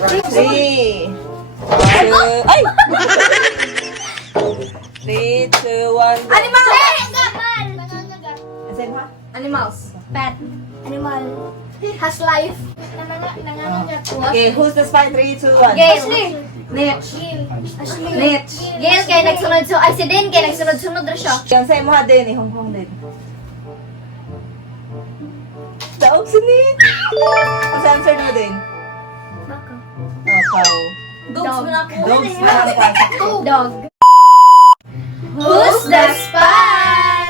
3, 2, ay! 3, 2, 1, go. Animal! Asan ha? Animals. Pet. Animal. Has life. Okay, who's the spy? 3, 2, 1. Gail. Nitch. Ashley. Nitch. Gail kay nagsunod-sunod. Ay, si Din kay nagsunod-sunod na siya. Yan sa'yo mo ha din, Hong Kong din. Taog si Nitch! Ang answer mo din? Baka. Cow. Dogs mo na ako. Dogs na ang kasa. Dog. Who's the spy?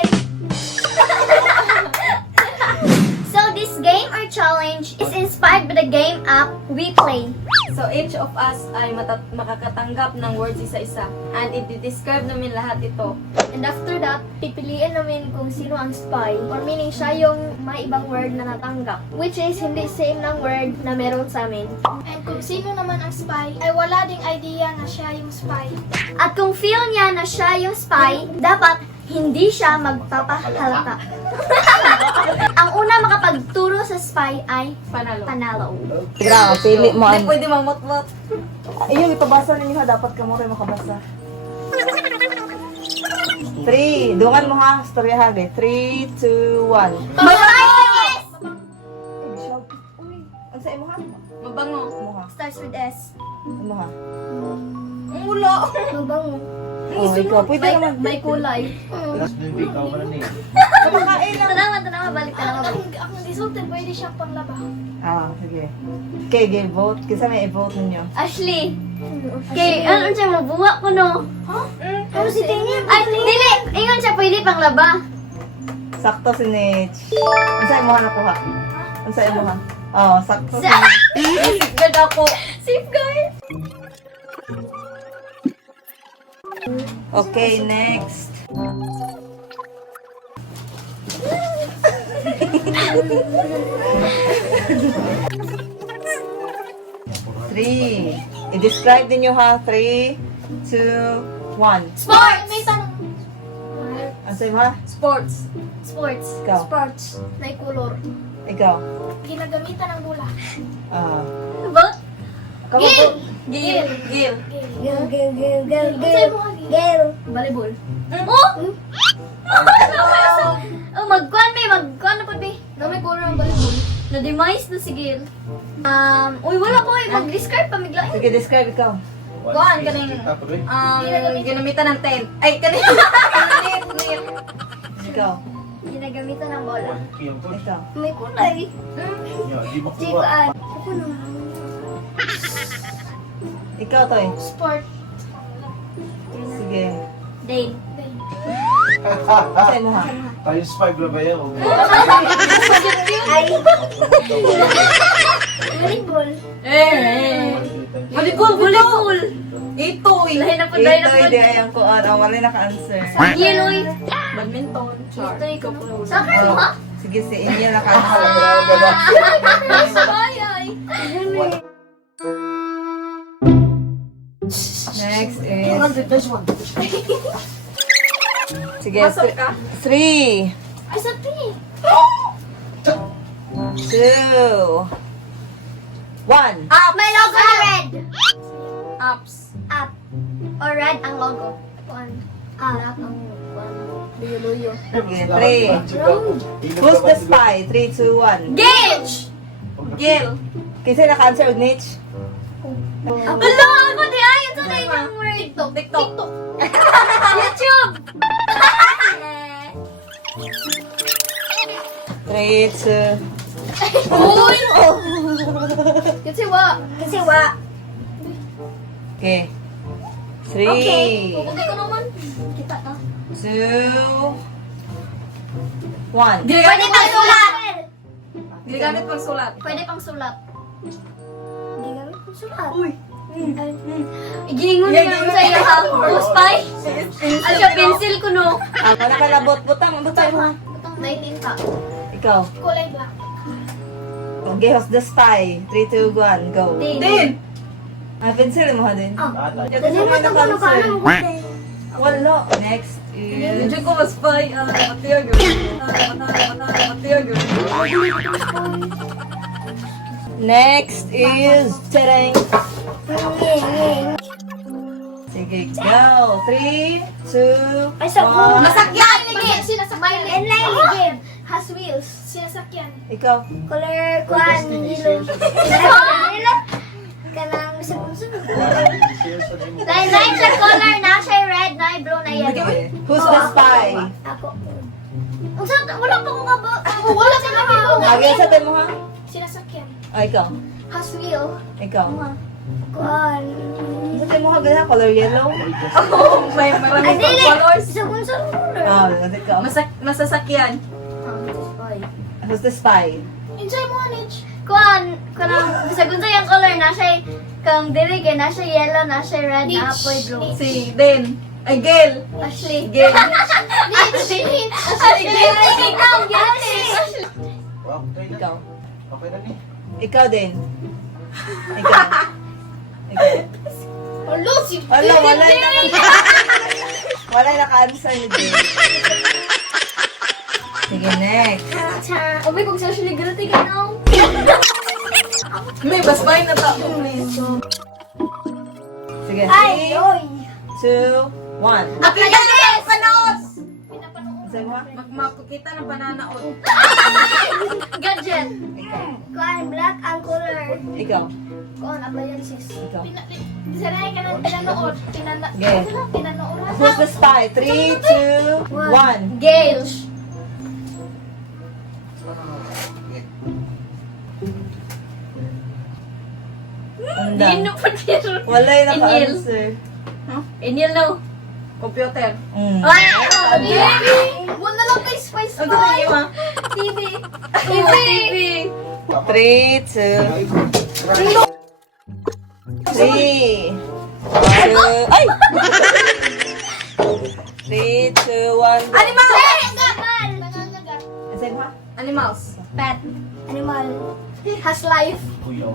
So this game or challenge is inspired by the game app we play. So each of us ay makakatanggap ng words isa-isa. And i-describe namin lahat ito. And after that, pipiliin namin kung sino ang spy. Or meaning siya yung may ibang word na natanggap. Which is hindi same ng word na meron sa amin. And kung sino naman ang spy, ay wala ding idea na siya yung spy. At kung feel niya na siya yung spy, dapat hindi siya magpapahalata. Ang una makapagturo sa spy ay Panalo. panalo. Tignan, pili mo. Hindi pwede mamot-mot. Ayun, ipabasa ninyo ha. Dapat ka mo rin makabasa. 3, dungan mo ha. Storya ha. 3, 2, 1. Yes! Ang sa'yo mo ha? Mabango. Mo ha? Starts with S. Mo ha? Ang ulo. Mabango. Oh, ikaw. Pwede naman. May kulay. Kumakain lang. Tanawa, balik, tanawa, balik. Ang resulted, pwede siyang panglaba. Ah, sige. Okay, game vote. Kisa may i-vote ninyo. Ashley. Okay, ano siya, mabuwa ko no? Ano si Tingin? Ay, dili! Ingon siya, pwede pang laba. Sakto si Nitch. Ang sa'yo mo ha nakuha? Ang sa'yo mo ha? Oo, sakto si Sa- Nitch. Good ako. Safeguard. Okay, next. Three. I-describe din nyo ha. 3, 2, 1. Sports! May tanong. Ang sa'yo mo ha? Sports. Sports. Ikaw. Sports. May color. Ikaw. Ginagamitan ng bola. Ah. Vote? Gil! Gil. Gil. Sa'yo mo ka, Gil. Volleyball. Oh! Oh, magkuhan na po, be. Na may color ang volleyball. Na-demise na si Gil. Uy, wala ko eh. Mag-describe pa, miglain. Sige, describe ikaw. Kuhaan ka rin. Ginamitan ng tent. Ay, kanina. Net. Ikaw. Ginagamitan ng bola. Ikaw. May kulay. Chikaan. Ako na. Ikaw, Toy. Sport. Sige. Dane. Ang sa'yo mo ha? Tayo spy ba yan? Ay. Volleyball. Volleyball. Itoy. Lahi na po, Ito, lahi na po. hindi ayang ko. Wala naka-answer. Gil, uy. Badminton. Ito ikaw po. Soccer mo, ha? Sige, si Inyo naka-answer. Sabay, ay. Next is... Sige, Pasok ka. 3, Ay, sa tingin. 2, 1. Up. May logo na red. Ups. Up. Or red ang logo. Kuan. Black ang kuan. Luyo-luyo. Okay, 3. Who's the spy? 3, 2, 1. Gage! Gil. Kasi naka-answer, Nitch. Hello, ako di ayon sa day ng word. TikTok. YouTube! 3, 2. Uy! Kasi wa. Okay. 3, Okay ko naman. Kita ka. 2, 1. Pwede pang sulat! Ginagamit pang sulat. Pwede pang sulat. Gigamit pang sulat. Uy! Igingon nga sa iyo ha. Puspay? Asya, pencil ko no. Wala ka labot. Butang mo. Butang 19 ka. Ikaw. Kulay black. Okay, who's the spy? 3, 2, 1, go. Din. Ay, pencil mo ha din. Dali Kasi mo may ito kung naka-answer. ano Wala. Next is... Medyo ko mas spy. Matiyago. Matiyago. Next is tereng. Sige, go. 3, 2, 1. Ay, sabon. Masakyan! Sinasakyan. Ligid. Has wheels. Sinasakyan. Ikaw. Color kuan yellow. Kanang sabon sunod. Lain sa color na siya red na blue na yellow. Okay. Who's the spy? Ako. Ang sa wala pa ko kabo. Wala ka na dito. Again sa mo ha? Sinasakyan. Ikaw. Has wheel. Ikaw. Kuan. Sa mo ha ganyan, color yellow? May maraming Adili. colors. Sabon sa color. Ikaw. Masasakyan. Who's the spy? Enjoy mo, Nitch. Kuan kanang sagun sa yung color na siya kang dili kay na siya yellow na siya red na apoy blue. Si Den. Ay, Gail. Ashley. Gail. Ashley. Ashley. Ikaw, Ashley. Wow, tayo na. Ikaw. Okay na ni. Ikaw din. Ikaw. Ikaw. Hello, si Wala, wala Wala naka-answer ni Jay. Sige, next. Uy, kung sa Ashley guilty ka na. May basbay na tao, please. Sige, Ay, 3, oy. 2, 1. Yes! Panos! Say mo ha? Magmakukita ng pananaot. Gadget. Ikaw. Kuan black ang color. Ikaw. Kuan appliances. Ikaw. Sanay ka ng pinanood. Okay. Pinanood. Who's the spy? 3, 2, 1. Gail. Anda. Dino pa dito. Wala yung naka-answer. Inil no. Computer. Ay, Wala lang kay Spice Ang ganda niyo, ha? TV. TV. 3, 2, 3. 2, ay! 3, 2, 1. Animal! Nangangagat. Say mo ha? Animals. Pet. Animal. Has life. Kuya,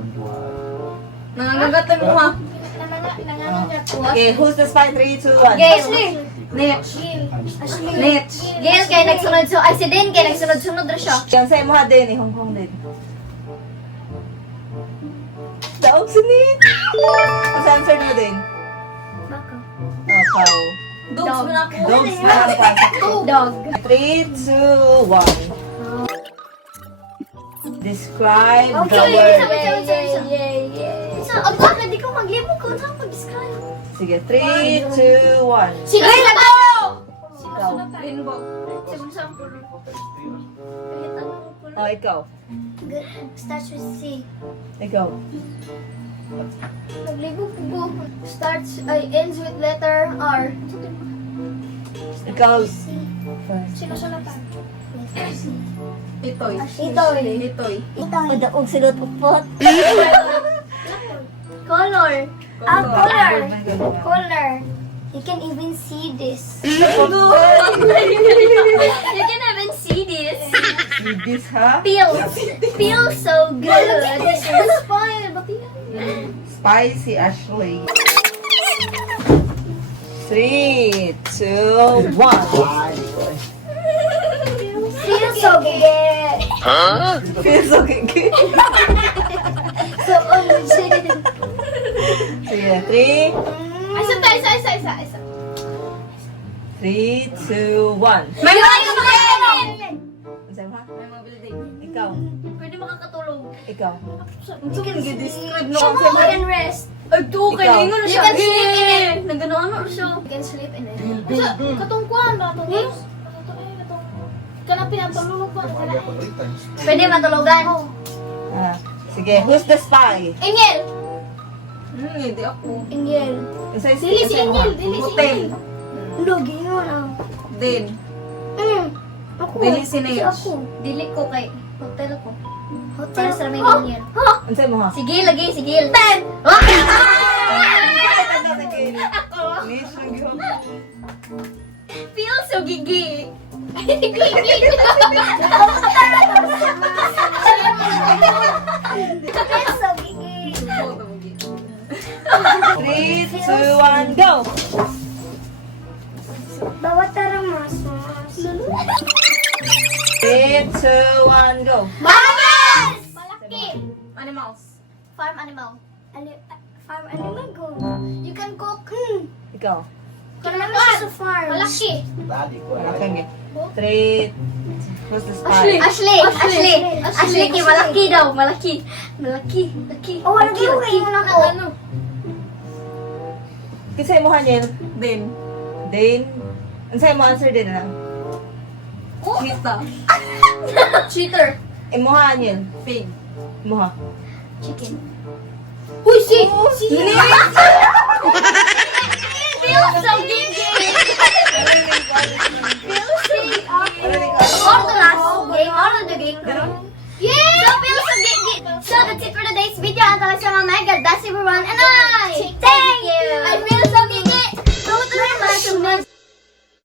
Nangangagatan mo, ha? Nangangagat. Okay, who's the spy? 3, 2, 1. Gail. Nitch. Ashley. Nitch. Gail kay nagsunod-sunod. Ay, si Din kay nagsunod-sunod ra siya. Yan, say mo ha din, Hong Kong din. Daog si Nitch! Kasi answer mo din. Baka. Cow. Dogs mo na ako. Dogs na ang pasok. Dog. 3, 2, 1. Describe the Okay, word. So, ang bakit di ko maglibog ko sa pag-describe? Sige, 3, 2, 1. Sino sila ba? Ikaw. Rainbow. Sabon sa color. Kahit anong color. Oh, ikaw. Starts with C. Ikaw. Naglibog ko. Starts, ends with letter R. Ikaw. Sino sulatan? Itoy. Itoy. Itoy. Daog silot upot. Color. Ah, color. Color. You can even see this. You can even see this. This, ha? Feels so good. Spicy Ashley. 3, 2, 1. Feels so good. Feels okay. So good. Sige, 3, Isa. 3, 2, 1. May Say mo ha? May mga building. Ikaw. Pwede makakatulog. Ikaw. You can describe no You can rest. Ay, to, Ikaw. kailangan na You siya. can sleep in it. Nagano'n ano siya. You can sleep in it. Katungkuan ba? Kanang pinatulog ba? Kumaga ko 3 times. Pwede matulugan. Ah, sige, who's the spy? Engel! Hindi ako. Ingel. Isa Dili si Engel! Dili si Hotel. Engel! Logi mo na. Din. Ako. Dili si Kasi Nitch. ako. Dili ko kay hotel ko. Hotel sa may Ingel. Ano sa'yo mo ha? Sige, lagi, sige. 10! Feel so gigi. Feel so gigi. 3, 2, 1, go! Bawat tarang mas. 3, 2, 1, go! Malaki! Animal. animals. Farm animal. Farm animal go. You can cook. Ikaw. Kaya naman siya sa farm. Malaki. Tadi ko. Okay. Three. Who's the spy? Ashley, kay malaki daw. Malaki. Oh, wala kayo kayo na ko. Ano? Kisay mo Haniel? Din. Dane? Unsay mo answer din na? Kita. Cheater. Imuha Haniel. Pig. Imuha. Chicken. Uy, si! Feels so gay. Or the last game, or the game. Yeah! So, feels so gay. So, that's it for today's video. Until next time, God bless everyone. And